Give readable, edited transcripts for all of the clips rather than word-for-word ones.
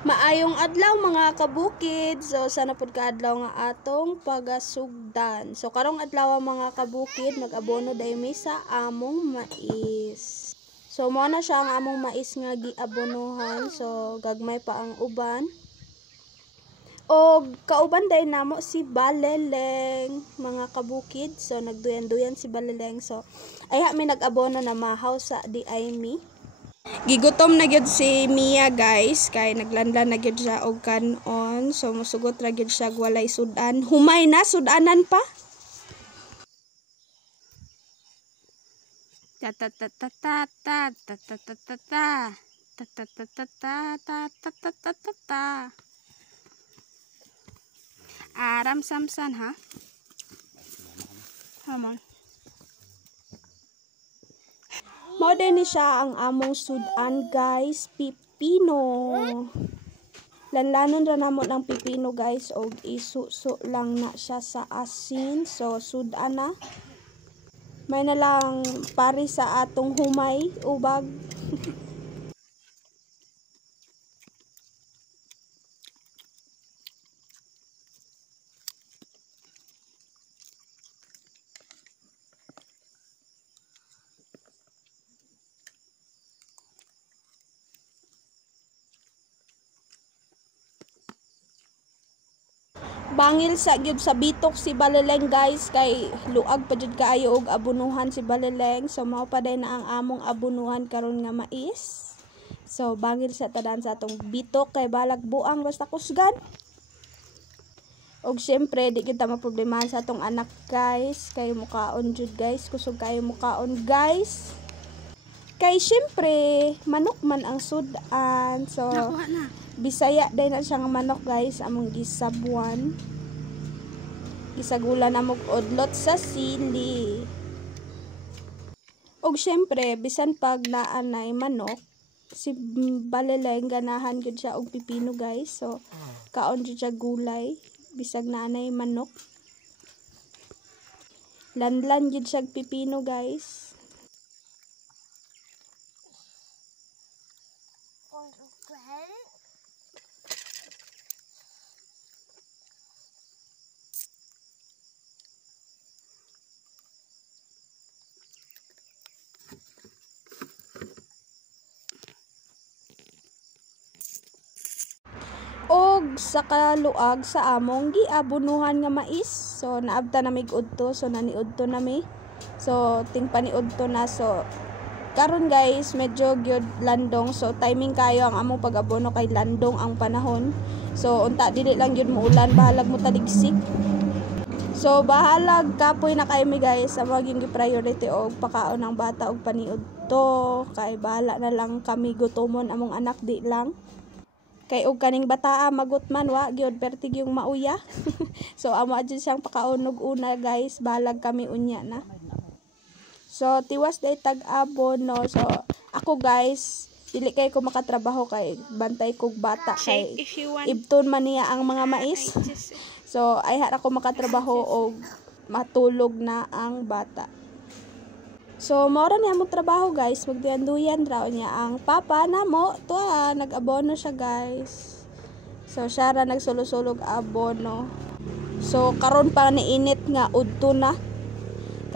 Maayong adlaw mga kabukid. So sana pud ka adlaw nga atong pagasugdan. So karong adlaw mga kabukid, nag-abono day mi sa among mais. So mo na siya ang among mais nga giabonohan. So gagmay pa ang uban. O kauban day namo si Baleleng mga kabukid. So nagduyan-duyan si Baleleng. So ay mi nag-abono na mahaw sa di ay mi. Gigutom na gyud si Mia guys, kay naglanlan na gyud siya og kanon. So musugot ra gyud siya walay sudan. Humay na sudanan pa. Ta ta ta ta ta ta ta ta ta ta ta ta ta ta ta ta ta ta ta. Aram samsan ha. Hamon. Mao din ni siya ang among sudan guys, pipino. Lanlanon ra namo ng pipino guys og isuso lang na siya sa asin. So sudan na. May na lang pari sa atong humay ubag. Bangil sa gyud sa bitok si Baleleng guys, kay luag pa jud kaayo og abunuhan si Baleleng. So mao pa day na ang among abunuhan karon nga mais. So bangil sa tadan sa atong bitok kay balag buang basta kusgan. Og syempre di kita maproblemahan sa atong anak guys, kay mukaon jud guys, kusog kayo mukaon guys. Kay syempre manok man ang sudan. So Bisaya day na siya nga manok guys, among gisabuan. Gisagulan among odlot sa sili. Og syempre bisan pag naanay manok, si Baleleng ganahan gyud siya og pipino guys. So kaon jud siya gulay bisag naanay manok. Lanlan gyud siya pipino guys. Og sa kaluag sa among giabunuhan nga mais. So naabta na mig udto, so naniudto na mi. So tingpaniudto na. So karon guys medyo gyud landong, so timing kayo ang among pag-abono kay landong ang panahon. So unta dili lang gyud mo ulan, bahalag mo taligsik. So bahalag kapoy na kay mi guys, sa maging priority og pakaon ng bata og paniudto, kay bahala na lang kami gutomon among anak di lang. Kay og kaning bataa magutman wa gyud pertig yung mauya. So amo adjud siyang pakaonog una guys, balag kami unya na. So tiwas day tag-abono. So ako guys, dili kay ko makatrabaho kay bantay kog bata kay ibton man niya ang mga mais. So ay hara ko makatrabaho og matulog na ang bata. So, maura niya mo trabaho guys, magduyan-duyan raw niya ang papa na mo. Tuwa, nag-abono siya guys. So, siya ra nagsulog-sulog abono. So, karon pa ni init nga udto na.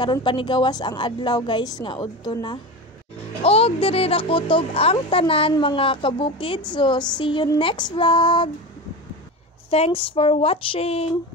Karon pa ni gawas ang adlaw guys nga udto na. Og diri ra kutob ang tanan mga kabukid. So, see you next vlog. Thanks for watching.